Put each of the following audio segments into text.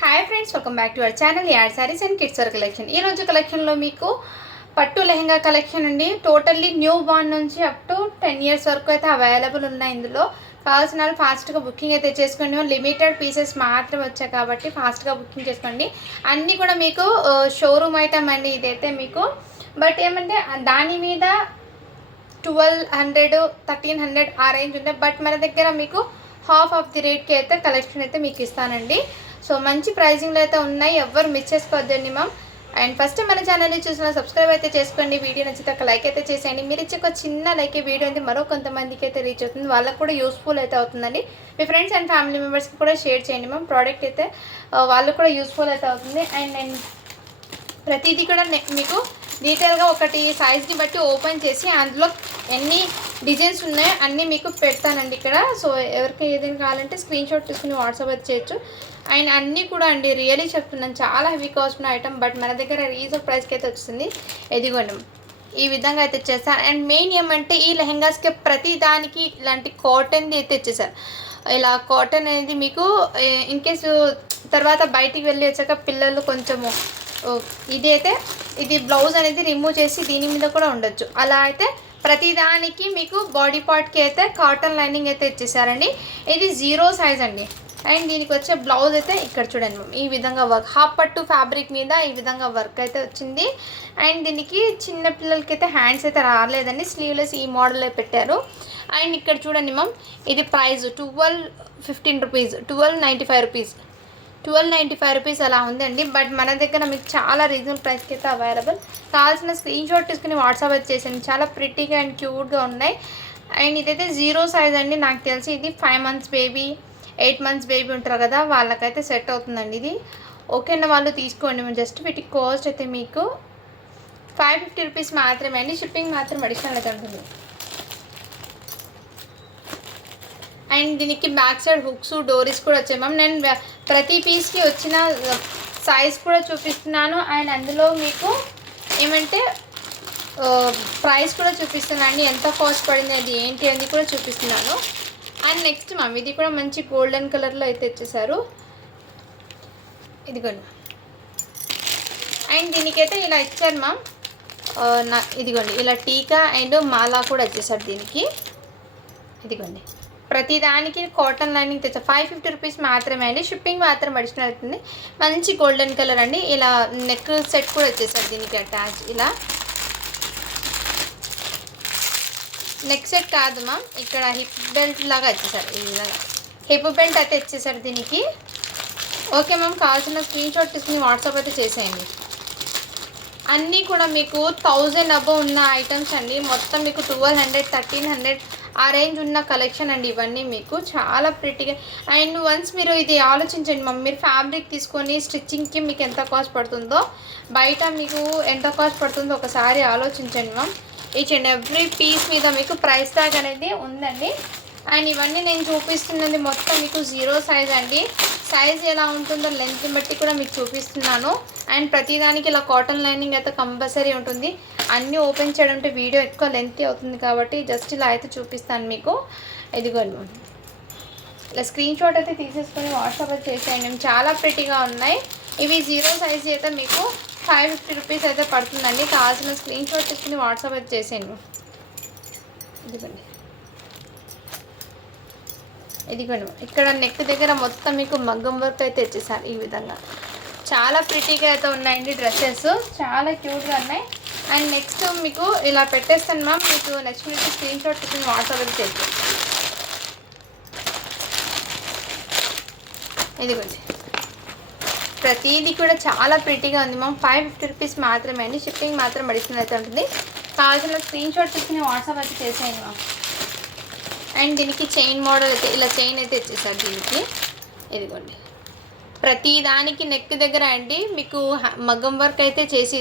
Hi friends, welcome back to our channel add saris and kids wear collection. ఈ రోజు కలెక్షన్లో మీకు పట్టు లెహంగా కలెక్షన్ అండి. టోటల్లీ న్యూ బార్న్ నుంచి అప్ టు 10 years వరకు అయితే అవైలబుల్ ఉన్నాయి. ఇందులో కావాల్సిన వాళ్ళు ఫాస్ట్గా బుకింగ్ అయితే చేసుకోండి. లిమిటెడ్ పీసెస్ మాత్రమే వచ్చాయి కాబట్టి ఫాస్ట్గా బుకింగ్ చేసుకోండి. అన్నీ కూడా మీకు షోరూమ్ ఐటమ్ అండి ఇదైతే మీకు. బట్ ఏమంటే దాని మీద 1200 1300 ఆ రేంజ్ ఉన్నాయి. బట్ మన దగ్గర మీకు హాఫ్ ఆఫ్ ది రేట్కి అయితే కలెక్షన్ అయితే మీకు ఇస్తానండి. సో మంచి ప్రైజింగ్లో అయితే ఉన్నాయి, ఎవ్వరు మిస్ చేసుకోవద్దండి మ్యామ్. అండ్ ఫస్ట్ మన ఛానల్ని చూసిన సబ్స్క్రైబ్ అయితే చేసుకోండి. వీడియో నచ్చితే ఒక లైక్ అయితే చేసేయండి. మీరు ఇచ్చే ఒక చిన్న లైక్ వీడియో అయితే మరో కొంతమందికి అయితే రీచ్ అవుతుంది, వాళ్ళకు కూడా యూస్ఫుల్ అయితే అవుతుందండి. మీ ఫ్రెండ్స్ అండ్ ఫ్యామిలీ మెంబర్స్కి కూడా షేర్ చేయండి మ్యామ్. ప్రోడక్ట్ అయితే వాళ్ళకు కూడా యూస్ఫుల్ అయితే అవుతుంది. అండ్ నేను ప్రతిదీ కూడా మీకు డీటెయిల్గా ఒకటి సైజ్ని బట్టి ఓపెన్ చేసి అందులో ఎన్ని డిజైన్స్ ఉన్నాయో అన్నీ మీకు పెడతానండి ఇక్కడ. సో ఎవరికి ఏదైనా కావాలంటే స్క్రీన్ షాట్ తీసుకుని వాట్సాప్ అయితే చేయొచ్చు. అండ్ అన్నీ కూడా అండి రియలీ చెప్తున్నాను, చాలా హెవీ కాస్ట్ ఉన్న ఐటమ్, బట్ మన దగ్గర రీజనబుల్ ప్రైస్కి అయితే వచ్చింది. ఎదిగోండి ఈ విధంగా అయితే ఇచ్చేస్తాను. అండ్ మెయిన్ ఏమంటే ఈ లెహెంగాస్కి ప్రతి దానికి ఇలాంటి కాటన్ది అయితే ఇచ్చేసారు. ఇలా కాటన్ అనేది మీకు ఇన్కేస్ తర్వాత బయటికి వెళ్ళి వచ్చాక పిల్లలు కొంచెము ఇది బ్లౌజ్ అనేది రిమూవ్ చేసి దీని మీద కూడా ఉండొచ్చు. అలా అయితే ప్రతిదానికి మీకు బాడీ పార్ట్కి అయితే కాటన్ లైనింగ్ అయితే ఇచ్చేసారండి. ఇది 0 సైజ్ అండి. అండ్ దీనికి వచ్చే బ్లౌజ్ అయితే ఇక్కడ చూడండి ఈ విధంగా వర్క్, హాఫ్ పట్టు ఫ్యాబ్రిక్ మీద ఈ విధంగా వర్క్ అయితే వచ్చింది. అండ్ దీనికి చిన్న పిల్లలకి అయితే హ్యాండ్స్ అయితే రాలేదండి, స్లీవ్లెస్ ఈ మోడల్లో పెట్టారు. అండ్ ఇక్కడ చూడండి మ్యామ్, ఇది ప్రైస్ 1215 రూపీస్, 1295 రూపీస్, 1295 రూపీస్ అలా ఉందండి. బట్ మన దగ్గర మీకు చాలా రీజనబుల్ ప్రైస్కి అయితే అవైలబుల్. కావాల్సిన స్క్రీన్ షాట్ తీసుకుని వాట్సాప్ అయితే చేసాను. చాలా ప్రిటీగా అండ్ క్యూట్గా ఉన్నాయి. అండ్ ఇదైతే 0 సైజ్ అండి. నాకు తెలిసి ఇది 5 months బేబీ, 8 months బేబీ ఉంటారు కదా, వాళ్ళకైతే సెట్ అవుతుందండి ఇది. ఓకేనా, వాళ్ళు తీసుకోండి. జస్ట్ వీటి కాస్ట్ అయితే మీకు 550 రూపీస్ మాత్రమే అండి. షిప్పింగ్ మాత్రం అడిషనల్ అయితే ఉంటుంది. అండ్ దీనికి బ్యాక్ సైడ్ హుక్స్ డోరీస్ కూడా వచ్చాయి మ్యామ్. నేను ప్రతి పీస్కి వచ్చిన సైజ్ కూడా చూపిస్తున్నాను. అండ్ అందులో మీకు ఏమంటే ప్రైస్ కూడా చూపిస్తున్నాను అండి, ఎంత కాస్ట్ పడింది అది ఏంటి అని కూడా చూపిస్తున్నాను. అండ్ నెక్స్ట్ మ్యామ్ ఇది కూడా మంచి గోల్డెన్ కలర్లో అయితే ఇచ్చేసారు, ఇదిగోండి. అండ్ దీనికైతే ఇలా ఇచ్చారు మ్యామ్, ఇదిగోండి ఇలా టీకా అండ్ మాలా కూడా ఇచ్చేసారు దీనికి. ఇదిగోండి ప్రతిదానికి కాటన్ లైనింగ్ తెచ్చా 550 రూపీస్ మాత్రమే అండి. షిప్పింగ్ మాత్రం అడిషనల్ అవుతుంది. మంచి గోల్డెన్ కలర్ అండి. ఇలా నెక్ సెట్ కూడా వచ్చేసారు దీనికి అటాచ్. ఇలా నెక్ సెట్ కాదు మ్యామ్, ఇక్కడ హిప్ బెల్ట్ లాగా వచ్చేసారు. ఈ విధంగా హిప్ బెల్ట్ అయితే ఇచ్చేసారు దీనికి. ఓకే మ్యామ్, కావాల్సిన స్క్రీన్ షాట్ తీసుకుని వాట్సాప్ అయితే చేసేయండి. అన్నీ కూడా మీకు 1000 అబోవ్ ఉన్న ఐటమ్స్ అండి. మొత్తం మీకు 1200 1300 ఆ రేంజ్ ఉన్న కలెక్షన్ అండి ఇవన్నీ మీకు. చాలా ప్రిటీగా. అండ్ వన్స్ మీరు ఇది ఆలోచించండి మ్యామ్, మీరు ఫ్యాబ్రిక్ తీసుకొని స్టిచ్చింగ్కి మీకు ఎంత కాస్ట్ పడుతుందో, బయట మీకు ఎంత కాస్ట్ పడుతుందో ఒకసారి ఆలోచించండి ma'am. Each and every piece మీద మీకు ప్రైస్ ట్యాగ్ అనేది ఉందండి. అండ్ ఇవన్నీ నేను చూపిస్తున్నది మొత్తం మీకు 0 సైజ్ అండి. సైజ్ ఎలా ఉంటుందో లెంత్ని బట్టి కూడా మీకు చూపిస్తున్నాను. అండ్ ప్రతిదానికి ఇలా కాటన్ లైనింగ్ అయితే కంపల్సరీ ఉంటుంది. అన్నీ ఓపెన్ చేయడం అంటే వీడియో ఎక్కువ లెంత్ అవుతుంది కాబట్టి జస్ట్ ఇలా అయితే చూపిస్తాను మీకు. ఇదిగోండి ఇలా స్క్రీన్ షాట్ అయితే తీసేసుకొని వాట్సాప్ అయితే చేసేయండి. చాలా ప్రిటీగా ఉన్నాయి. ఇవి 0 సైజ్ అయితే మీకు 550 రూపీస్ అయితే పడుతుందండి. కావాల్సిన స్క్రీన్ షాట్ తీసుకుని వాట్సాప్ అయితే చేసేయండి. ఇదిగోండి ఇదిగోండి ఇక్కడ నెక్ దగ్గర మొత్తం మీకు మగ్గం వర్క్ అయితే ఇచ్చేసారు ఈ విధంగా. చాలా ప్రిటీగా అయితే ఉన్నాయండి డ్రెస్సెస్, చాలా క్యూట్గా ఉన్నాయి. అండ్ నెక్స్ట్ మీకు ఇలా పెట్టేస్తాను మ్యామ్, మీకు నెక్స్ట్ మీకు స్క్రీన్ షాట్ తీసుకుని వాట్సాప్ అయితే చేస్తాను. ఇదిగోండి ప్రతిదీ కూడా చాలా ప్రిటీగా ఉంది మ్యామ్. 550 రూపీస్ మాత్రమే అండి. షిప్పింగ్ మాత్రం అడిషనల్ అయితే ఉంటుంది. కావాల్సిన స్క్రీన్ షాట్ తీసుకుని వాట్సాప్ అయితే చేసేయండి మ్యామ్. అండ్ దీనికి చైన్ మోడల్ అయితే ఇలా చైన్ అయితే ఇచ్చేసారు దీనికి. ఇదిగోండి ప్రతి దానికి నెక్ దగ్గర అండి మీకు మగ్గం వర్క్ అయితే చేసి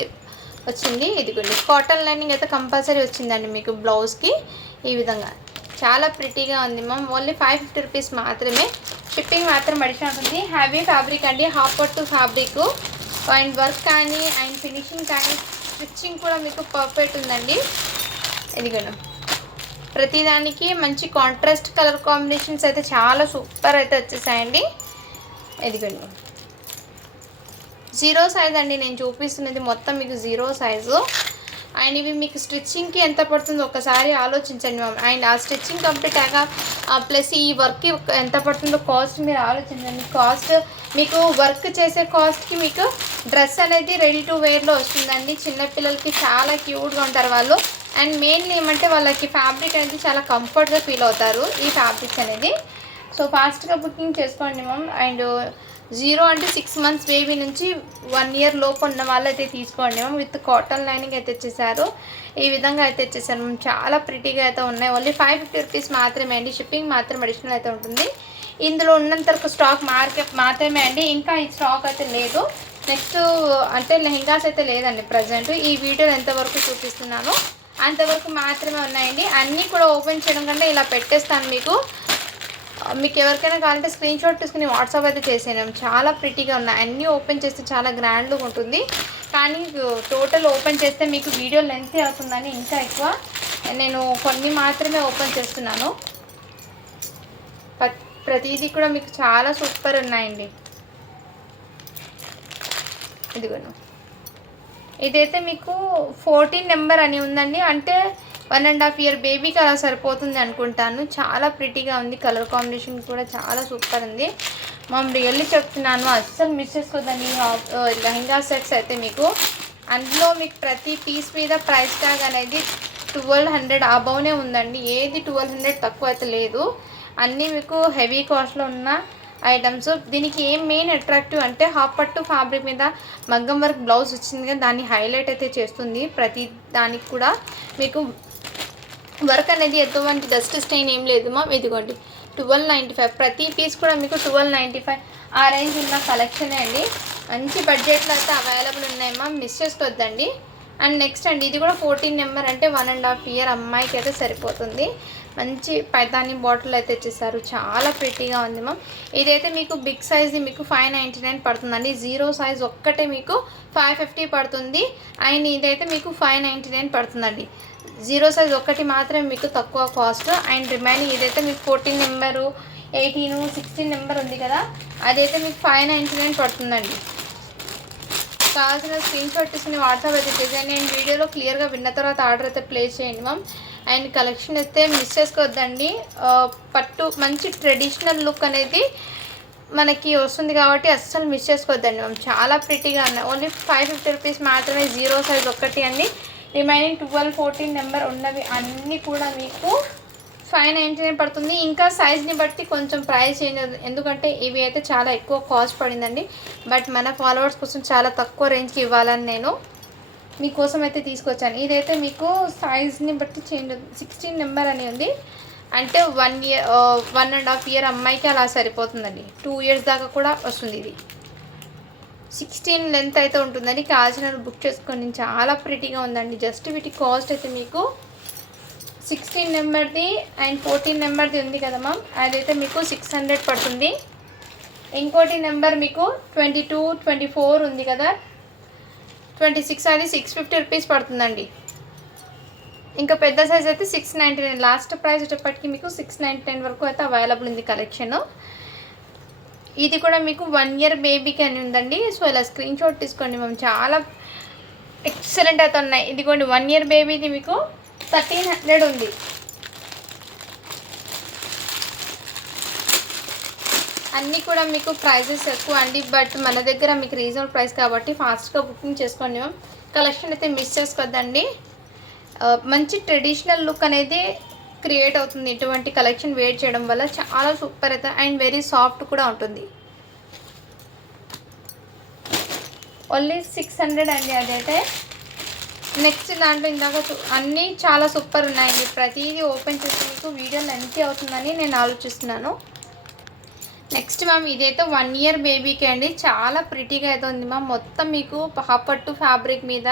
వచ్చింది. ఇదిగోండి కాటన్ లైనింగ్ అయితే కంపల్సరీ వచ్చిందండి మీకు బ్లౌజ్కి. ఈ విధంగా చాలా ప్రిటీగా ఉంది మ్యామ్. ఓన్లీ 550 రూపీస్ మాత్రమే. షిప్పింగ్ మాత్రం అడిషనల్ ఉంటుంది. హ్యావీ ఫ్యాబ్రిక్ అండి, హాఫ్ పట్టు ఫ్యాబ్రిక్. అండ్ వర్క్ కానీ అండ్ ఫినిషింగ్ కానీ స్టిచ్చింగ్ కూడా మీకు పర్ఫెక్ట్ ఉందండి. ఇదిగోండి ప్రతిదానికి మంచి కాంట్రాస్ట్ కలర్ కాంబినేషన్స్ అయితే చాలా సూపర్ అయితే వచ్చేసాయండి. ఇదిగోండి జీరో సైజ్ అండి నేను చూపిస్తున్నది మొత్తం మీకు జీరో సైజు. అండ్ ఇవి మీకు స్టిచ్చింగ్కి ఎంత పడుతుందో ఒకసారి ఆలోచించండి మ్యామ్. అండ్ ఆ స్టిచ్చింగ్ కంప్లీట్ అయ్యాక ప్లస్ ఈ వర్క్కి ఎంత పడుతుందో కాస్ట్ మీరు ఆలోచించండి. కాస్ట్ మీకు వర్క్ చేసే కాస్ట్కి మీకు డ్రెస్ అనేది రెడీ టు వేర్లో వస్తుందండి. చిన్నపిల్లలకి చాలా క్యూట్గా ఉంటారు వాళ్ళు. అండ్ మెయిన్లీ ఏమంటే వాళ్ళకి ఫ్యాబ్రిక్ అనేది చాలా కంఫర్ట్గా ఫీల్ అవుతారు ఈ ఫ్యాబ్రిక్స్ అనేది. సో ఫాస్ట్గా బుకింగ్ చేసుకోండి మ్యామ్. అండ్ 0 అంటే 6 మంత్స్ బేబీ నుంచి 1 ఇయర్ లోపు ఉన్న వాళ్ళు అయితే తీసుకోండి మ్యామ్. విత్ కాటన్ లైనింగ్ అయితే ఇచ్చేసారు. ఈ విధంగా అయితే ఇచ్చేసారు మ్యామ్. చాలా ప్రిటీగా అయితే ఉన్నాయి. ఓన్లీ 550 రూపీస్ మాత్రమే అండి. షిప్పింగ్ మాత్రం అడిషనల్ అయితే ఉంటుంది. ఇందులో ఉన్నంత వరకు స్టాక్ మాత్రమే అండి. ఇంకా ఈ స్టాక్ అయితే లేదు. నెక్స్ట్ అంటే లెహెంగాస్ అయితే లేదండి ప్రజెంట్. ఈ వీడియోలో ఎంతవరకు చూపిస్తున్నానో అంతవరకు మాత్రమే ఉన్నాయండి. అన్నీ కూడా ఓపెన్ చేయడం కంటే ఇలా పెట్టేస్తాను మీకు ఎవరికైనా కావాలంటే స్క్రీన్ షాట్ తీసుకుని వాట్సాప్ అయితే చేసాను. చాలా ప్రిటీగా ఉన్నాయి. అన్నీ ఓపెన్ చేస్తే చాలా గ్రాండ్గా ఉంటుంది. కానీ టోటల్ ఓపెన్ చేస్తే మీకు వీడియో లెంత్ అవుతుందని ఇంకా ఎక్కువ నేను కొన్ని మాత్రమే ఓపెన్ చేస్తున్నాను. ప్రతిదీ కూడా మీకు చాలా సూపర్ ఉన్నాయండి. ఇదిగోను ఇదైతే మీకు 14 నెంబర్ అని ఉందండి. అంటే 1.5 ఇయర్ బేబీకి అలా సరిపోతుంది అనుకుంటాను. చాలా ప్రిటీగా ఉంది. కలర్ కాంబినేషన్ కూడా చాలా సూపర్ ఉంది. మనం రియల్లీ చెప్తున్నాను, అస్సలు మిస్ చేసుకోదండి. లెహంగా సెట్స్ అయితే మీకు అందులో మీకు ప్రతి పీస్ మీద ప్రైస్ ట్యాగ్ అనేది 1200 అబౌనే ఉందండి. ఏది 1200 తక్కువ అయితే లేదు. అన్నీ మీకు హెవీ కాస్ట్లో ఉన్న ఐటమ్స్. దీనికి ఏం మెయిన్ అట్రాక్టివ్ అంటే హాఫ్ పట్టు ఫ్యాబ్రిక్ మీద మగ్గం వర్క్ బ్లౌజ్ వచ్చింది కదా, దాన్ని హైలైట్ అయితే చేస్తుంది. ప్రతి దానికి కూడా మీకు వర్క్ అనేది ఎటువంటి డస్ట్ స్టెయిన్ ఏం లేదు మా. ఇదిగోండి 1295. ప్రతి పీస్ కూడా మీకు 1295 ఆ రేంజ్ ఉన్న కలెక్షనే అండి. మంచి బడ్జెట్లో అయితే అవైలబుల్ ఉన్నాయమ్మా, మిస్ చేసుకోవద్దండి. అండ్ నెక్స్ట్ అండి ఇది కూడా 14 నెంబర్ అంటే 1.5 ఇయర్ అమ్మాయికి అయితే సరిపోతుంది. మంచి పైతాని బాటిల్ అయితే ఇచ్చేసారు. చాలా ప్రిటీగా ఉంది మ్యామ్. ఇదైతే మీకు బిగ్ సైజ్ది మీకు 599 పడుతుందండి. జీరో సైజ్ ఒక్కటే మీకు 550 పడుతుంది. అండ్ ఇదైతే మీకు 599 పడుతుందండి. జీరో సైజ్ ఒక్కటి మాత్రమే మీకు తక్కువ కాస్ట్. అండ్ రిమైనింగ్ ఇదైతే మీకు 14 నెంబరు 18 16 నెంబర్ ఉంది కదా, అదైతే మీకు 599 పడుతుందండి. కావాల్సిన స్క్రీన్ షాట్ తీసుకుని వాట్సాప్ అయితే చేసేయండి. నేను వీడియోలో క్లియర్గా విన్న తర్వాత ఆర్డర్ అయితే ప్లేస్ చేయండి మ్యామ్. అండ్ కలెక్షన్ అయితే మిస్ చేసుకోవద్దండి. పట్టు మంచి ట్రెడిషనల్ లుక్ అనేది మనకి వస్తుంది కాబట్టి అస్సలు మిస్ చేసుకోవద్దండి మ్యామ్. చాలా ప్రిటీగా ఉన్నాయి. ఓన్లీ 550 రూపీస్ మాత్రమే. జీరో సైజ్ ఒక్కటి అండి. రిమైనింగ్ 12 14 నెంబర్ ఉన్నవి అన్నీ కూడా మీకు 599 పడుతుంది. ఇంకా సైజ్ని బట్టి కొంచెం ప్రైస్ చేంజ్ అవుతుంది. ఎందుకంటే ఇవి అయితే చాలా ఎక్కువ కాస్ట్ పడిందండి. బట్ మన ఫాలోవర్స్ కోసం చాలా తక్కువ రేంజ్కి ఇవ్వాలని నేను మీకోసం అయితే తీసుకొచ్చాను. ఇదైతే మీకు సైజ్ని బట్టి చేంజ్ అవుతుంది. 16 నెంబర్ అని ఉంది. అంటే 1.5 ఇయర్ అమ్మాయికి అలా సరిపోతుందండి. 2 ఇయర్స్ దాకా కూడా వస్తుంది. ఇది 16 లెంత్ అయితే ఉంటుందండి. కావాల్సిన బుక్ చేసుకొని. చాలా ప్రిటీగా ఉందండి. జస్ట్ వీటి కాస్ట్ అయితే మీకు 16 నెంబర్ది అండ్ 14 నెంబర్ది ఉంది కదా మ్యామ్, అదైతే మీకు 600 పడుతుంది. ఇంకోటి నెంబర్ మీకు 22 24 ఉంది కదా, 26 అది 650 రూపీస్ పడుతుందండి. ఇంకా పెద్ద సైజ్ అయితే 699. లాస్ట్ ప్రైస్ వచ్చేప్పటికి మీకు 699 వరకు అయితే అవైలబుల్ ఉంది కలెక్షన్. ఇది కూడా మీకు 1 ఇయర్ బేబీకి అని ఉందండి. సో ఇలా స్క్రీన్ షాట్ తీసుకోండి మ్యామ్. చాలా ఎక్సలెంట్ అయితే ఉన్నాయి. ఇదిగోండి 1 ఇయర్ బేబీది మీకు 1300 ఉంది. అన్నీ కూడా మీకు ప్రైజెస్ ఎక్కువ అండి. బట్ మన దగ్గర మీకు రీజనబుల్ ప్రైస్ కాబట్టి ఫాస్ట్గా బుకింగ్ చేసుకోండి మ్యామ్. కలెక్షన్ అయితే మిస్ చేసుకోవద్దండి. మంచి ట్రెడిషనల్ లుక్ అనేది క్రియేట్ అవుతుంది ఇటువంటి కలెక్షన్ వేర్ చేయడం వల్ల. చాలా సూపర్ అయితే అండ్ వెరీ సాఫ్ట్ కూడా ఉంటుంది. ఓన్లీ 600 అండి అదైతే. నెక్స్ట్ దాంట్లో ఇందాక అన్నీ చాలా సూపర్ ఉన్నాయండి. ప్రతిదీ ఓపెన్ చేసి మీకు వీడియో లెంత్ అవుతుందని నేను ఆలోచిస్తున్నాను. నెక్స్ట్ మ్యామ్ ఇదైతే 1 ఇయర్ బేబీకి అండి. చాలా ప్రిటీగా అయితే ఉంది మ్యామ్. మొత్తం మీకు పట్టు ఫ్యాబ్రిక్ మీద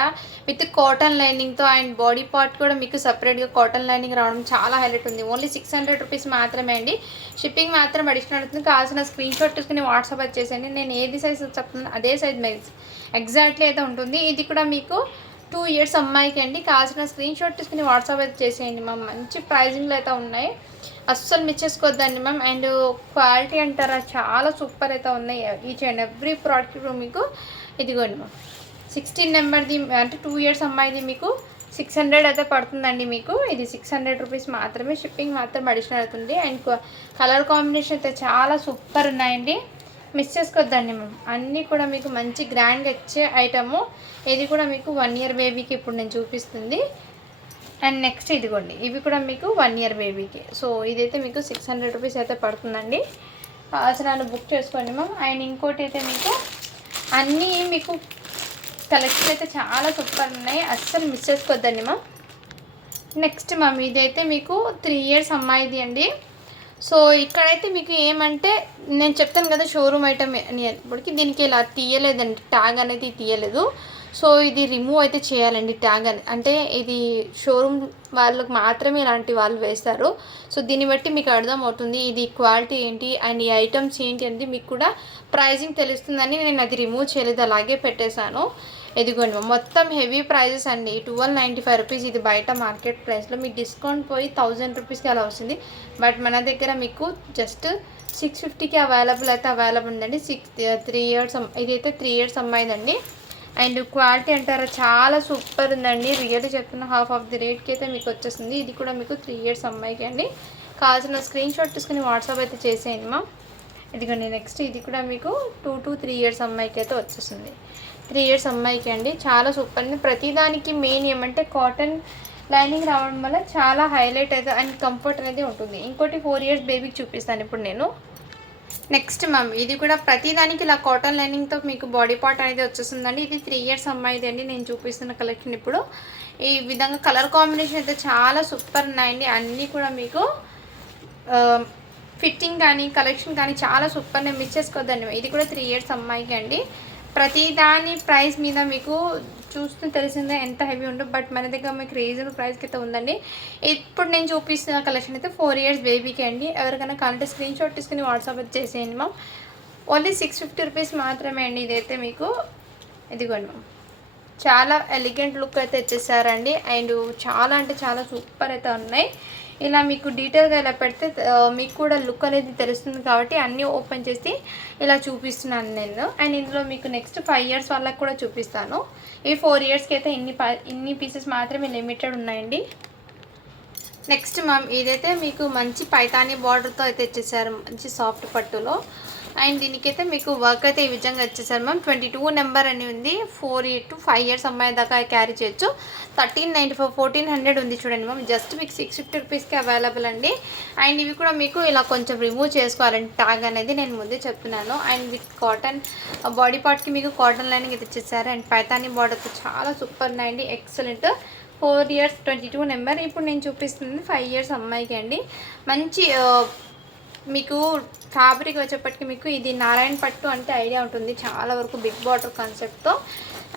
విత్ కాటన్ లైనింగ్తో అండ్ బాడీ పార్ట్ కూడా మీకు సపరేట్గా కాటన్ లైనింగ్ రావడం చాలా హైలైట్ ఉంది. ఓన్లీ 600 రూపీస్ మాత్రమే అండి. షిప్పింగ్ మాత్రం అడిషనల్ అవుతుంది. కావాల్సిన స్క్రీన్ షాట్ తీసుకుని వాట్సాప్ వచ్చేసండి. నేను ఏది సైజ్ చెప్తున్నాను అదే సైజ్ ఎగ్జాక్ట్లీ అయితే ఉంటుంది. ఇది కూడా మీకు 2 ఇయర్స్ అమ్మాయికి అండి. కావాల్సిన స్క్రీన్ షాట్ తీసుకుని వాట్సాప్ అయితే చేసేయండి మ్యామ్. మంచి ప్రైజింగ్లో అయితే ఉన్నాయి. అస్సలు మిస్ చేసుకోవద్దండి మ్యామ్. అండ్ క్వాలిటీ అంటారా చాలా సూపర్ అయితే ఉన్నాయి ఈచ్ అండ్ ఎవ్రీ ప్రోడక్ట్ మీకు. ఇదిగోండి మ్యామ్ 16 నెంబర్ది అంటే 2 ఇయర్స్ అమ్మాయిది మీకు 600 అయితే పడుతుందండి మీకు. ఇది 600 రూపీస్ మాత్రమే, షిప్పింగ్ మాత్రం అడిషనల్ అవుతుంది. అండ్ కలర్ కాంబినేషన్ అయితే చాలా సూపర్ ఉన్నాయండి, మిస్ చేసుకోవద్దండి మ్యామ్. అన్నీ కూడా మీకు మంచి గ్రాండ్గా ఇచ్చే ఐటము. ఇది కూడా మీకు 1 ఇయర్ బేబీకి ఇప్పుడు నేను చూపిస్తుంది. అండ్ నెక్స్ట్ ఇదిగోండి, ఇవి కూడా మీకు 1 ఇయర్ బేబీకి. సో ఇదైతే మీకు 600 రూపీస్ అయితే పడుతుందండి. అసలు బుక్ చేసుకోండి మ్యామ్. అండ్ ఇంకోటి అయితే మీకు అన్నీ మీకు కలెక్షన్ అయితే చాలా సూపర్ ఉన్నాయి, అస్సలు మిస్ చేసుకోవద్దండి మ్యామ్. నెక్స్ట్ మ్యామ్ ఇదైతే మీకు 3 ఇయర్స్ అమ్మాయిది అండి. సో ఇక్కడైతే మీకు ఏమంటే నేను చెప్తాను కదా షోరూమ్ ఐటమ్ అని, ఇప్పటికి దీనికి ఇలా తీయలేదండి, ట్యాగ్ అనేది తీయలేదు. సో ఇది రిమూవ్ అయితే చేయాలండి ట్యాగ్ అని, అంటే ఇది షోరూమ్ వాళ్ళకి మాత్రమే ఇలాంటి వాళ్ళు వేస్తారు. సో దీన్ని బట్టి మీకు అర్థమవుతుంది ఇది క్వాలిటీ ఏంటి అండ్ ఈ ఐటమ్స్ ఏంటి అనేది మీకు కూడా ప్రైజింగ్ తెలుస్తుందని నేను అది రిమూవ్ చేయలేదు, అలాగే పెట్టేశాను. ఇదిగోండి మొత్తం హెవీ ప్రైజెస్ అండి. 1295 రూపీస్ ఇది బయట మార్కెట్ ప్రైస్లో, మీకు డిస్కౌంట్ పోయి 1000 రూపీస్కి అలా వస్తుంది. బట్ మన దగ్గర మీకు జస్ట్ 650కి అవైలబుల్ ఉందండి. 3 ఇయర్స్ ఇదైతే 3 ఇయర్స్ అమ్మాయిదండి. అండ్ క్వాలిటీ అంటారా చాలా సూపర్ ఉందండి, రియల్లీ చెప్తున్నా. హాఫ్ ఆఫ్ ది రేట్కి అయితే మీకు వచ్చేస్తుంది. ఇది కూడా మీకు 3 ఇయర్స్ అమ్మాయికి అండి. కావాల్సిన స్క్రీన్ షాట్ తీసుకుని వాట్సాప్ అయితే చేసేయండి మా. ఇదిగోండి నెక్స్ట్ ఇది కూడా మీకు 2 to 3 ఇయర్స్ అమ్మాయికి అయితే వచ్చేస్తుంది. 3 ఇయర్స్ అమ్మాయికి అండి, చాలా సూపర్ అండి. ప్రతిదానికి మెయిన్ ఏమంటే కాటన్ లైనింగ్ రావడం వల్ల చాలా హైలైట్ అయితే అండ్ కంఫర్ట్ అనేది ఉంటుంది. ఇంకోటి 4 ఇయర్స్ బేబీకి చూపిస్తాను ఇప్పుడు నేను. నెక్స్ట్ మ్యామ్ ఇది కూడా ప్రతిదానికి ఇలా కాటన్ లైనింగ్తో మీకు బాడీ పార్ట్ అనేది వచ్చేస్తుందండి. ఇది 3 ఇయర్స్ అమ్మాయిది అండి, నేను చూపిస్తున్న కలెక్షన్ ఇప్పుడు. ఈ విధంగా కలర్ కాంబినేషన్ అయితే చాలా సూపర్ ఉన్నాయండి. అన్నీ కూడా మీకు ఫిట్టింగ్ కానీ కలెక్షన్ కానీ చాలా సూపర్, నేను మిస్ చేసుకోవద్దండి. ఇది కూడా 3 ఇయర్స్ అమ్మాయికి అండి. ప్రతి దాని ప్రైస్ మీద మీకు చూస్తే తెలిసిందే ఎంత హెవీ ఉంటుందో, బట్ మన దగ్గర మీకు రీజనబుల్ ప్రైస్కి అయితే ఉందండి. ఇప్పుడు నేను చూపిస్తున్న కలెక్షన్ అయితే 4 ఇయర్స్ బేబీకి అండి. ఎవరికైనా కావాలంటే స్క్రీన్ షాట్ తీసుకుని వాట్సాప్ అయితే చేసేయండి మ్యామ్. ఓన్లీ 650 రూపీస్ మాత్రమే అండి. ఇదైతే మీకు ఇదిగోండి మ్యామ్, చాలా ఎలిగెంట్ లుక్ అయితే ఇచ్చేసారండి. అండ్ చాలా అంటే చాలా సూపర్ అయితే ఉన్నాయి. ఇలా మీకు డీటెయిల్గా ఇలా పెడితే మీకు కూడా లుక్ అనేది తెలుస్తుంది కాబట్టి అన్నీ ఓపెన్ చేసి ఇలా చూపిస్తున్నాను నేను. అండ్ ఇందులో మీకు నెక్స్ట్ 5 ఇయర్స్ వాళ్ళకి కూడా చూపిస్తాను. ఈ 4 ఇయర్స్కి అయితే ఇన్ని పీసెస్ మాత్రమే లిమిటెడ్ ఉన్నాయండి. నెక్స్ట్ మ్యామ్ ఇదైతే మీకు మంచి పైతానీ బార్డర్తో అయితే ఇచ్చేసారు, మంచి సాఫ్ట్ పట్టులో. అండ్ దీనికైతే మీకు వర్క్ అయితే ఈ విధంగా వచ్చేసారు మ్యామ్. 22 నెంబర్ అని ఉంది. 4 to 5 ఇయర్స్ అమ్మాయి దాకా క్యారీ చేయొచ్చు. 1395 1400 ఉంది చూడండి మ్యామ్. జస్ట్ మీకు 650 రూపీస్కి అవైలబుల్ అండి. అండ్ ఇవి కూడా మీకు ఇలా కొంచెం రిమూవ్ చేసుకోవాలండి ట్యాగ్ అనేది, నేను ముందే చెప్తున్నాను. అండ్ విత్ కాటన్ బాడీ పార్ట్కి మీకు కాటన్ లైనింగ్ అయితే ఇచ్చేసారు. అండ్ పైతానీ బార్డర్తో చాలా సూపర్ ఉన్నాయండి, ఎక్సలెంట్. 4 years 22 number. ఇప్పుడు నేను చూపిస్తుంది 5 ఇయర్స్ అమ్మాయికి అండి. మంచి మీకు ఫ్యాబ్రిక్ వచ్చేప్పటికి మీకు ఇది నారాయణ పట్టు అంటే ఐడియా ఉంటుంది, చాలా వరకు బిగ్ బార్డర్ కాన్సెప్ట్తో.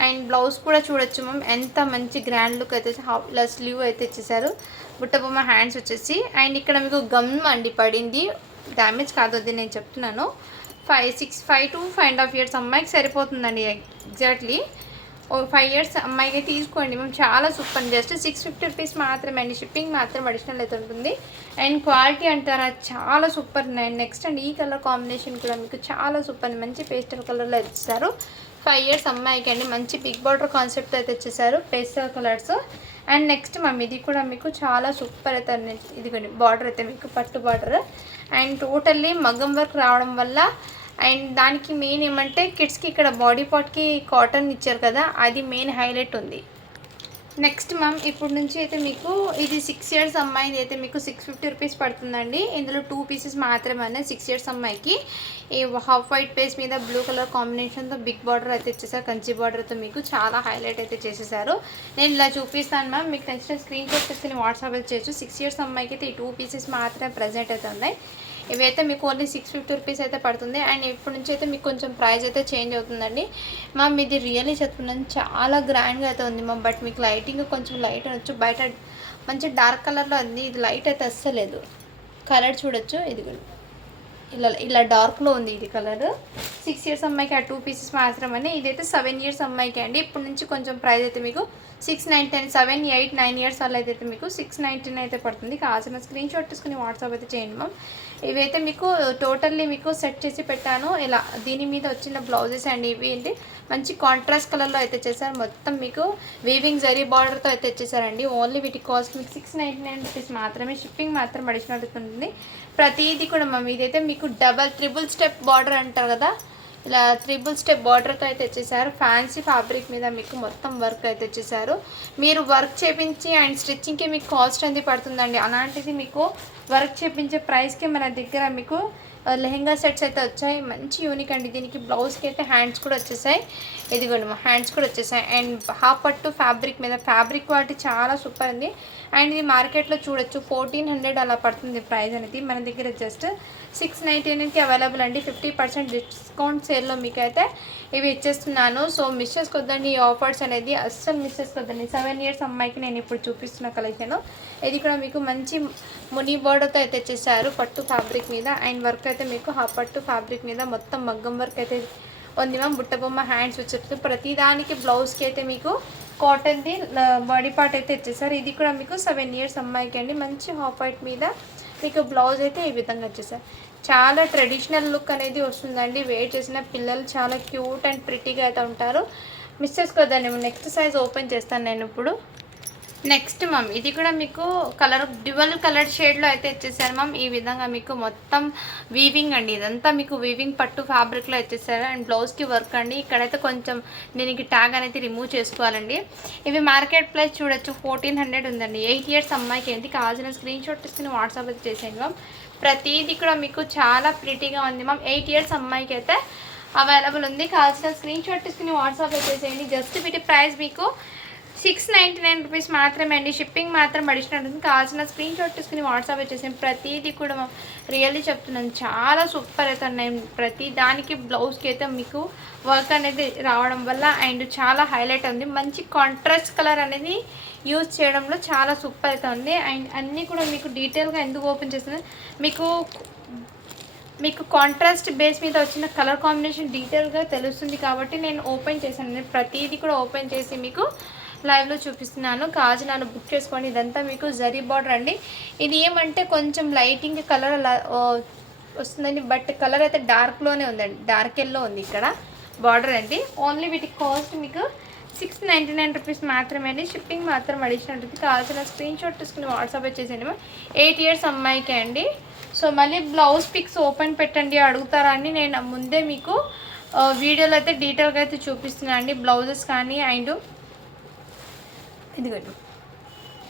అండ్ బ్లౌజ్ కూడా చూడొచ్చు మ్యామ్, ఎంత మంచి గ్రాండ్ లుక్ అయితే ఇలా స్లీవ్ అయితే ఇచ్చేసారు. బుట్టబొమ్మ హ్యాండ్స్ వచ్చేసి. అండ్ ఇక్కడ మీకు గమ్ అండి పడింది, డ్యామేజ్ కాదు అది నేను చెప్తున్నాను. 5 to 5.5 ఇయర్స్ అమ్మాయికి సరిపోతుందండి ఎగ్జాక్ట్లీ. 5 ఇయర్స్ అమ్మాయికి తీసుకోండి మేము, చాలా సూపర్. జస్ట్ 650 రూపీస్ మాత్రమే అండి, షిప్పింగ్ మాత్రం అడిషనల్ అయితే ఉంటుంది. అండ్ క్వాలిటీ అంటారా చాలా సూపర్ ఉన్నాయి. నెక్స్ట్ అండ్ ఈ కలర్ కాంబినేషన్ కూడా మీకు చాలా సూపర్, మంచి పేస్టల్ కలర్లో ఇచ్చేసారు. 5 ఇయర్స్ అమ్మాయికి అండి, మంచి బిగ్ బార్డర్ కాన్సెప్ట్ అయితే ఇచ్చేసారు, pastel colours. And next ma'am ఇది కూడా మీకు చాలా సూపర్ అయితే ఇదిగోండి బార్డర్ అయితే మీకు పట్టు బార్డర్. అండ్ టోటల్లీ మగ్గం వర్క్ రావడం వల్ల అండ్ దానికి మెయిన్ ఏమంటే కిడ్స్కి ఇక్కడ బాడీ పార్ట్కి కాటన్ ఇచ్చారు కదా, అది మెయిన్ హైలైట్ ఉంది. నెక్స్ట్ మ్యామ్ ఇప్పుడు నుంచి అయితే మీకు ఇది 6 ఇయర్స్ అమ్మాయిది అయితే మీకు 650 రూపీస్ పడుతుందండి. ఇందులో 2 పీసెస్ మాత్రమే 6 ఇయర్స్ అమ్మాయికి. ఈ హాఫ్ వైట్ పేస్ మీద బ్లూ కలర్ కాంబినేషన్తో బిగ్ బార్డర్ అయితే ఇచ్చేసారు, కంచి బార్డర్తో మీకు చాలా హైలైట్ అయితే చేసేసారు. నేను ఇలా చూపిస్తాను మ్యామ్, మీకు నచ్చిన స్క్రీన్ షాట్ తీసుకుని వాట్సాప్ అయితే చేయొచ్చు. 6 ఇయర్స్ అమ్మాయికి అయితే ఈ 2 పీసెస్ మాత్రమే ప్రజెంట్ అయితే ఉన్నాయి. ఇవైతే మీకు ఓన్లీ 650 రూపీస్ అయితే పడుతుంది. అండ్ ఇప్పటి నుంచి అయితే మీకు కొంచెం ప్రైస్ అయితే చేంజ్ అవుతుందండి మ్యామ్. ఇది రియల్లీ చెప్తున్నాను, చాలా గ్రాండ్గా అయితే ఉంది మ్యామ్. బట్ మీకు లైటింగ్ కొంచెం లైట్ అనొచ్చు, బయట మంచి డార్క్ కలర్లో ఉంది, ఇది లైట్ అయితే అస్సలేదు. కలర్ చూడొచ్చు, ఇది ఇలా డార్క్లో ఉంది ఇది కలర్. 6 ఇయర్స్ అమ్మాయికి ఆ 2 పీసెస్ మాత్రమే. ఇదైతే 7 ఇయర్స్ అమ్మాయికి అండి. ఇప్పటి నుంచి కొంచెం ప్రైస్ అయితే మీకు 699, 7, 8, 9 ఇయర్స్ వాళ్ళు అయితే మీకు 699 అయితే పడుతుంది. కావాల్సిన స్క్రీన్ షాట్ తీసుకుని వాట్సాప్ అయితే చేయండి మ్యామ్. ఇవైతే మీకు టోటల్లీ మీకు సెట్ చేసి పెట్టాను. ఇలా దీని మీద వచ్చిన బ్లౌజెస్ అండి. ఇవి ఏంటి మంచి కాంట్రాస్ట్ కలర్లో అయితే చేశారు. మొత్తం మీకు వీవింగ్ జరీ బార్డర్తో అయితే వచ్చేసారండి. ఓన్లీ వీటి కాస్ట్ మీకు 699 రూపీస్ మాత్రమే. షిప్పింగ్ మాత్రం అడిషనల్ అవుతుంది. ప్రతిదీ కూడా మ్యామ్ ఇదైతే మీకు ట్రిపుల్ స్టెప్ బార్డర్ అంటారు కదా, ఇలా ట్రిపుల్ స్టెప్ బార్డర్తో అయితే వచ్చేసారు. ఫ్యాన్సీ ఫ్యాబ్రిక్ మీద మీకు మొత్తం వర్క్ అయితే వచ్చేసారు. మీరు వర్క్ చేపించి అండ్ స్టిచ్చింగ్కి మీకు కాస్ట్ అనేది పడుతుందండి. అలాంటిది మీకు వర్క్ చేపించే ప్రైస్కి మన దగ్గర మీకు లెహెంగా సెట్స్ అయితే వచ్చాయి. మంచి యూనిక్ అండి. దీనికి బ్లౌజ్కి అయితే హ్యాండ్స్ కూడా వచ్చేసాయి. ఇదిగోండి హ్యాండ్స్ కూడా వచ్చేసాయి. అండ్ హాఫ్ పట్టు ఫ్యాబ్రిక్ మీద ఫ్యాబ్రిక్ క్వాలిటీ చాలా సూపర్ ఉంది. అండ్ ఇది మార్కెట్లో చూడొచ్చు 1400 అలా పడుతుంది ప్రైస్ అనేది. మన దగ్గర జస్ట్ 699కి అవైలబుల్ అండి. 50% డిస్కౌంట్ సేల్లో మీకు అయితే ఇవి ఇచ్చేస్తున్నాను. సో మిస్ చేసుకోవద్దండి ఈ ఆఫర్స్ అనేది, అస్సలు మిస్ చేసుకోవద్దండి. 7 ఇయర్స్ అమ్మాయికి నేను ఇప్పుడు చూపిస్తున్న కలెక్షన్. ఇది కూడా మీకు మంచి ముని బోర్డర్తో అయితే ఇచ్చేసారు పట్టు ఫ్యాబ్రిక్ మీద. అండ్ వర్క్ అయితే మీకు హాఫ్ పట్టు ఫ్యాబ్రిక్ మీద మొత్తం మగ్గం వర్క్ అయితే ఉంది మ్యామ్. బుట్టబొమ్మ హ్యాండ్స్ వచ్చేస్తుంది. ప్రతిదానికి బ్లౌజ్కి అయితే మీకు కాటన్ది బాడీ పార్ట్ అయితే ఇచ్చేసారు. ఇది కూడా మీకు 7 ఇయర్స్ అమ్మాయికి అండి. మంచి హాఫ్ వైట్ మీద మీకు బ్లౌజ్ అయితే ఈ విధంగా వచ్చేసారు. చాలా ట్రెడిషనల్ లుక్ అనేది వస్తుందండి. వేర్ చేసిన పిల్లలు చాలా క్యూట్ అండ్ ప్రిటీగా అయితే ఉంటారు. మిస్ చేసుకోవద్దండి. నెక్స్ట్ సైజ్ ఓపెన్ చేస్తాను నేను ఇప్పుడు. నెక్స్ట్ మ్యామ్ ఇది కూడా మీకు డ్యువల్ కలర్ షేడ్లో అయితే ఇచ్చేసారు మ్యామ్. ఈ విధంగా మీకు మొత్తం వీవింగ్ అండి. ఇదంతా మీకు వీవింగ్ పట్టు ఫ్యాబ్రిక్లో ఇచ్చేసారు. అండ్ బ్లౌజ్కి వర్క్ అండి. ఇక్కడైతే కొంచెం దీనికి ట్యాగ్ అనేది రిమూవ్ చేసుకోవాలండి. ఇవి మార్కెట్ ప్రైస్ చూడొచ్చు 1400 ఉందండి. 8 ఇయర్స్ అమ్మాయికి ఏంటి కావాల్సిన స్క్రీన్ షాట్ తీసుకుని వాట్సాప్ అయితే చేసేయండి మ్యామ్. ప్రతిదీ కూడా మీకు చాలా ప్రిటీగా ఉంది మ్యామ్. 8 ఇయర్స్ అమ్మాయికి అయితే అవైలబుల్ ఉంది. కావాల్సిన స్క్రీన్ షాట్ తీసుకుని వాట్సాప్ అయితే చేసేయండి. జస్ట్ వీటి ప్రైస్ మీకు 699 రూపీస్ మాత్రమే అండి. షిప్పింగ్ మాత్రం అడిషనల్ ఉంటుంది. కావాల్సిన స్క్రీన్ షాట్ తీసుకుని వాట్సాప్ వచ్చేసాను. ప్రతిదీ కూడా రియల్లీ చెప్తున్నాను చాలా సూపర్ అయితే ఉన్నాయి. ప్రతి దానికి బ్లౌజ్కి అయితే మీకు వర్క్ అనేది రావడం వల్ల అండ్ చాలా హైలైట్ ఉంది. మంచి కాంట్రాస్ట్ కలర్ అనేది యూజ్ చేయడంలో చాలా సూపర్ అయితే ఉంది. అండ్ అన్నీ కూడా మీకు డీటెయిల్గా ఎందుకు ఓపెన్ చేస్తుంది, మీకు కాంట్రాస్ట్ బేస్ మీద వచ్చిన కలర్ కాంబినేషన్ డీటెయిల్గా తెలుస్తుంది కాబట్టి నేను ఓపెన్ చేశాను. నేను ప్రతిదీ కూడా ఓపెన్ చేసి మీకు లైవ్లో చూపిస్తున్నాను. కావాల్సిన బుక్ చేసుకోండి. ఇదంతా మీకు జరీ బార్డర్ అండి. ఇది ఏమంటే కొంచెం లైటింగ్ కలర్ అలా వస్తుందండి. బట్ కలర్ అయితే డార్క్లోనే ఉందండి. డార్క్ ఎల్లో ఉంది ఇక్కడ బార్డర్ అండి. ఓన్లీ వీటి కాస్ట్ మీకు 699 రూపీస్ మాత్రమే అండి. షిప్పింగ్ మాత్రం అడిషనల్ ఉంటుంది. కావాల్సిన స్క్రీన్ షాట్ తీసుకుని వాట్సాప్ వచ్చేసండి. 8 ఇయర్స్ అమ్మాయికి అండి. సో మళ్ళీ బ్లౌజ్ పిక్స్ ఓపెన్ పెట్టండి అడుగుతారా అని నేను ముందే మీకు వీడియోలో అయితే డీటెయిల్గా అయితే చూపిస్తున్నాను అండి. బ్లౌజెస్ కానీ అండ్ ఇదిగోండి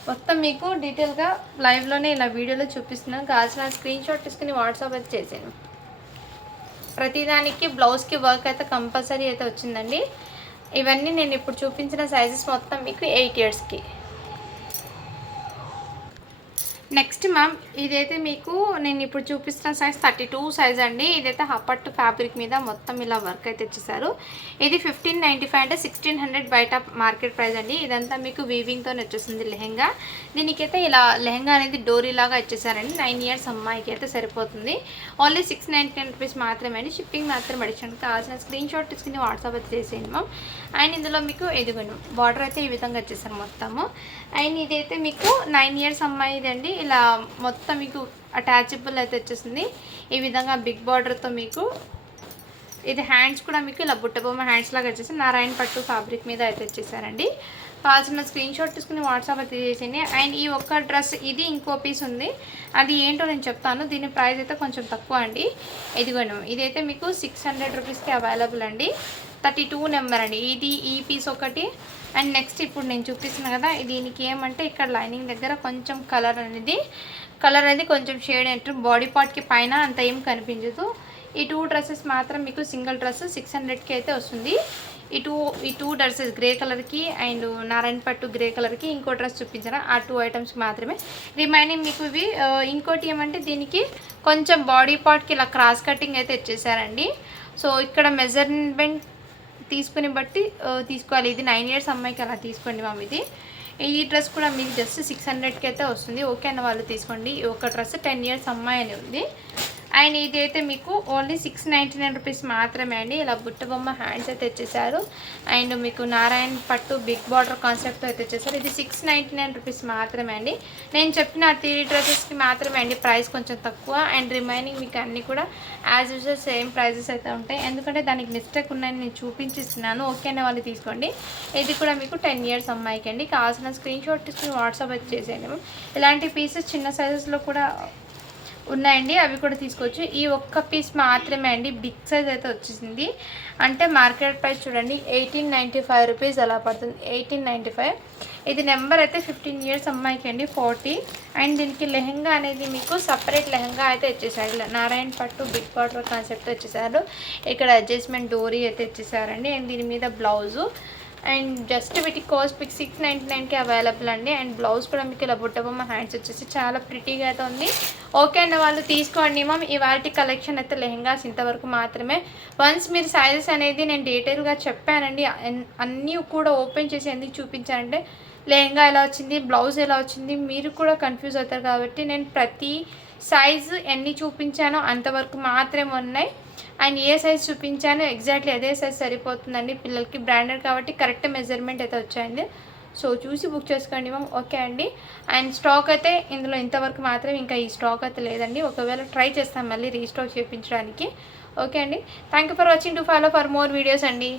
మొత్తం మీకు డీటెయిల్గా లైవ్లోనే ఇలా వీడియోలో చూపిస్తున్నాను. కావాల్సిన స్క్రీన్ షాట్ తీసుకుని వాట్సాప్ అయితే చేసాను. ప్రతిదానికి బ్లౌజ్కి వర్క్ అయితే కంపల్సరీ అయితే వచ్చిందండి. ఇవన్నీ నేను ఇప్పుడు చూపించిన సైజెస్ మొత్తం మీకు 8 ఇయర్స్కి. నెక్స్ట్ మ్యామ్ ఇదైతే మీకు నేను ఇప్పుడు చూపిస్తున్న సైజ్ 32 సైజ్ అండి. ఇదైతే హపట్టు ఫ్యాబ్రిక్ మీద మొత్తం ఇలా వర్క్ అయితే ఇచ్చేసారు. ఇది 1595 అంటే 1600 బయట మార్కెట్ ప్రైస్ అండి. ఇదంతా మీకు వీవింగ్తో వచ్చేస్తుంది లెహెంగా. దీనికైతే ఇలా లెహెంగా అనేది డోరీ లాగా ఇచ్చేసారండి. 9 ఇయర్స్ అమ్మాయికి అయితే సరిపోతుంది. ఓన్లీ 699 రూపీస్ మాత్రమే అండి. షిప్పింగ్ మాత్రం అడిషనల్. కావాల్సిన స్క్రీన్ షాట్ తీసుకుని వాట్సాప్ అయితే చేసేయండి మ్యామ్. అండ్ ఇందులో మీకు ఎదుగును బార్డర్ అయితే ఈ విధంగా వచ్చేసారు మొత్తము. అండ్ ఇదైతే మీకు 9 ఇయర్స్ అమ్మాయిది అండి. ఇలా మొత్తం మీకు అటాచబుల్ అయితే వచ్చేసింది. ఈ విధంగా బిగ్ బార్డర్తో మీకు ఇది హ్యాండ్స్ కూడా మీకు ఇలా బుట్టబొమ్మ హ్యాండ్స్ లాగా వచ్చేసి నారాయణ పట్టు ఫ్యాబ్రిక్ మీద అయితే వచ్చేసారండి. కావాల్సిన స్క్రీన్ షాట్ తీసుకుని వాట్సాప్ అయితే చేసేయండి. అండ్ ఈ ఒక్క డ్రెస్ ఇది ఇంకో పీస్ ఉంది, అది ఏంటో నేను చెప్తాను. దీని ప్రైస్ అయితే కొంచెం తక్కువ అండి. ఇదిగోను ఇదైతే మీకు 600 రూపీస్కి అవైలబుల్ అండి. 32 నెంబర్ అండి. ఇది ఈ పీస్ ఒకటి. అండ్ నెక్స్ట్ ఇప్పుడు నేను చూపిస్తున్నాను కదా, దీనికి ఏమంటే ఇక్కడ లైనింగ్ దగ్గర కొంచెం కలర్ అనేది కొంచెం షేడ్ అంటే బాడీ పార్ట్కి పైన అంత ఏం కనిపించదు. ఈ 2 డ్రెస్సెస్ మాత్రం మీకు సింగిల్ డ్రెస్ 600కి అయితే వస్తుంది. ఈ టూ డ్రెస్సెస్ గ్రే కలర్కి అండ్ నారాయణ పట్టు గ్రే కలర్కి ఇంకో డ్రెస్ చూపించాను. ఆ 2 ఐటమ్స్కి మాత్రమే. రిమైనింగ్ మీకు ఇవి ఇంకోటి ఏమంటే దీనికి కొంచెం బాడీ పార్ట్కి ఇలా క్రాస్ కటింగ్ అయితే ఇచ్చేసారండి. సో ఇక్కడ మెజర్మెంట్ తీసుకుని బట్టి తీసుకోవాలి. ఇది 9 ఇయర్స్ అమ్మాయికి అలా తీసుకోండి మ్యామ్. ఈ డ్రెస్ కూడా మీకు జస్ట్ 600కి అయితే వస్తుంది. ఓకే అన్న వాళ్ళు తీసుకోండి. ఒక డ్రెస్ 10 ఇయర్స్ అమ్మాయి అని ఉంది. అండ్ ఇది అయితే మీకు ఓన్లీ 699 రూపీస్ మాత్రమే అండి. ఇలా బుట్ట బొమ్మ హ్యాండ్స్ అయితే తెచ్చేసారు. అండ్ మీకు నారాయణ పట్టు బిగ్ బార్డర్ కాన్సెప్ట్తో అయితే తెచ్చేసారు. ఇది 699 రూపీస్ మాత్రమే అండి. నేను చెప్పిన 3 డ్రెస్సెస్కి మాత్రమే అండి ప్రైస్ కొంచెం తక్కువ. అండ్ రిమైనింగ్ మీకు అన్నీ కూడా యాజ్ యూజువల్ సేమ్ ప్రైజెస్ అయితే ఉంటాయి. ఎందుకంటే దానికి మిస్టేక్ ఉన్నాయని నేను చూపించిస్తున్నాను. ఓకే అనే వాళ్ళు తీసుకోండి. ఇది కూడా మీకు 10 ఇయర్స్ అమ్మాయికి అండి. కావాల్సిన స్క్రీన్ షాట్ తీసుకుని వాట్సాప్ అయితే చేసేయండి. ఇలాంటి పీసెస్ చిన్న సైజెస్లో కూడా ఉన్నాయండి, అవి కూడా తీసుకోవచ్చు. ఈ ఒక్క పీస్ మాత్రమే అండి బిగ్ సైజ్ అయితే వచ్చేసింది. అంటే మార్కెట్ ప్రైస్ చూడండి 1895 రూపీస్ అలా పడుతుంది. 1895. ఇది నెంబర్ అయితే 15 ఇయర్స్ అమ్మాయికి అండి 40. అండ్ దీనికి లెహంగా అనేది మీకు సపరేట్ లెహంగా అయితే ఇచ్చేసారు. నారాయణ పట్టు బిగ్ బార్డర్ కాన్సెప్ట్ వచ్చేసారు. ఇక్కడ అడ్జస్ట్మెంట్ డోరీ అయితే ఇచ్చేసారండి. అండ్ దీని మీద బ్లౌజు. అండ్ జస్ట్ వీటి కాస్ట్ మీకు 699కి అవైలబుల్ అండి. అండ్ బ్లౌజ్ కూడా మీకు ఇలా బుట్టబొమ్మ హ్యాండ్స్ వచ్చేసి చాలా ప్రిటీగా అయితే ఉంది. ఓకే అన్న వాళ్ళు తీసుకోండి మ్యామ్. ఇవాళ కలెక్షన్ అయితే లెహంగాస్ ఇంతవరకు మాత్రమే. వన్స్ మీరు సైజెస్ అనేది నేను డీటెయిల్గా చెప్పానండి. అన్నీ కూడా ఓపెన్ చేసి ఎందుకు చూపించానంటే లెహంగా ఎలా వచ్చింది, బ్లౌజ్ ఎలా వచ్చింది, మీరు కూడా కన్ఫ్యూజ్ అవుతారు కాబట్టి నేను ప్రతి సైజు ఎన్ని చూపించానో అంతవరకు మాత్రమే ఉన్నాయి. అండ్ ఏ సైజ్ చూపించానో ఎగ్జాక్ట్లీ అదే సైజ్ సరిపోతుందండి. పిల్లలకి బ్రాండెడ్ కాబట్టి కరెక్ట్ మెజర్మెంట్ అయితే వచ్చాయండి. సో చూసి బుక్ చేసుకోండి మ్యామ్. ఓకే అండి. అండ్ స్టాక్ అయితే ఇందులో ఇంతవరకు మాత్రం ఇంకా ఈ స్టాక్ అయితే లేదండి. ఒకవేళ ట్రై చేస్తాం మళ్ళీ రీస్టాక్ చేయించడానికి. ఓకే అండి. Thank you for watching. To follow for more videos అండి.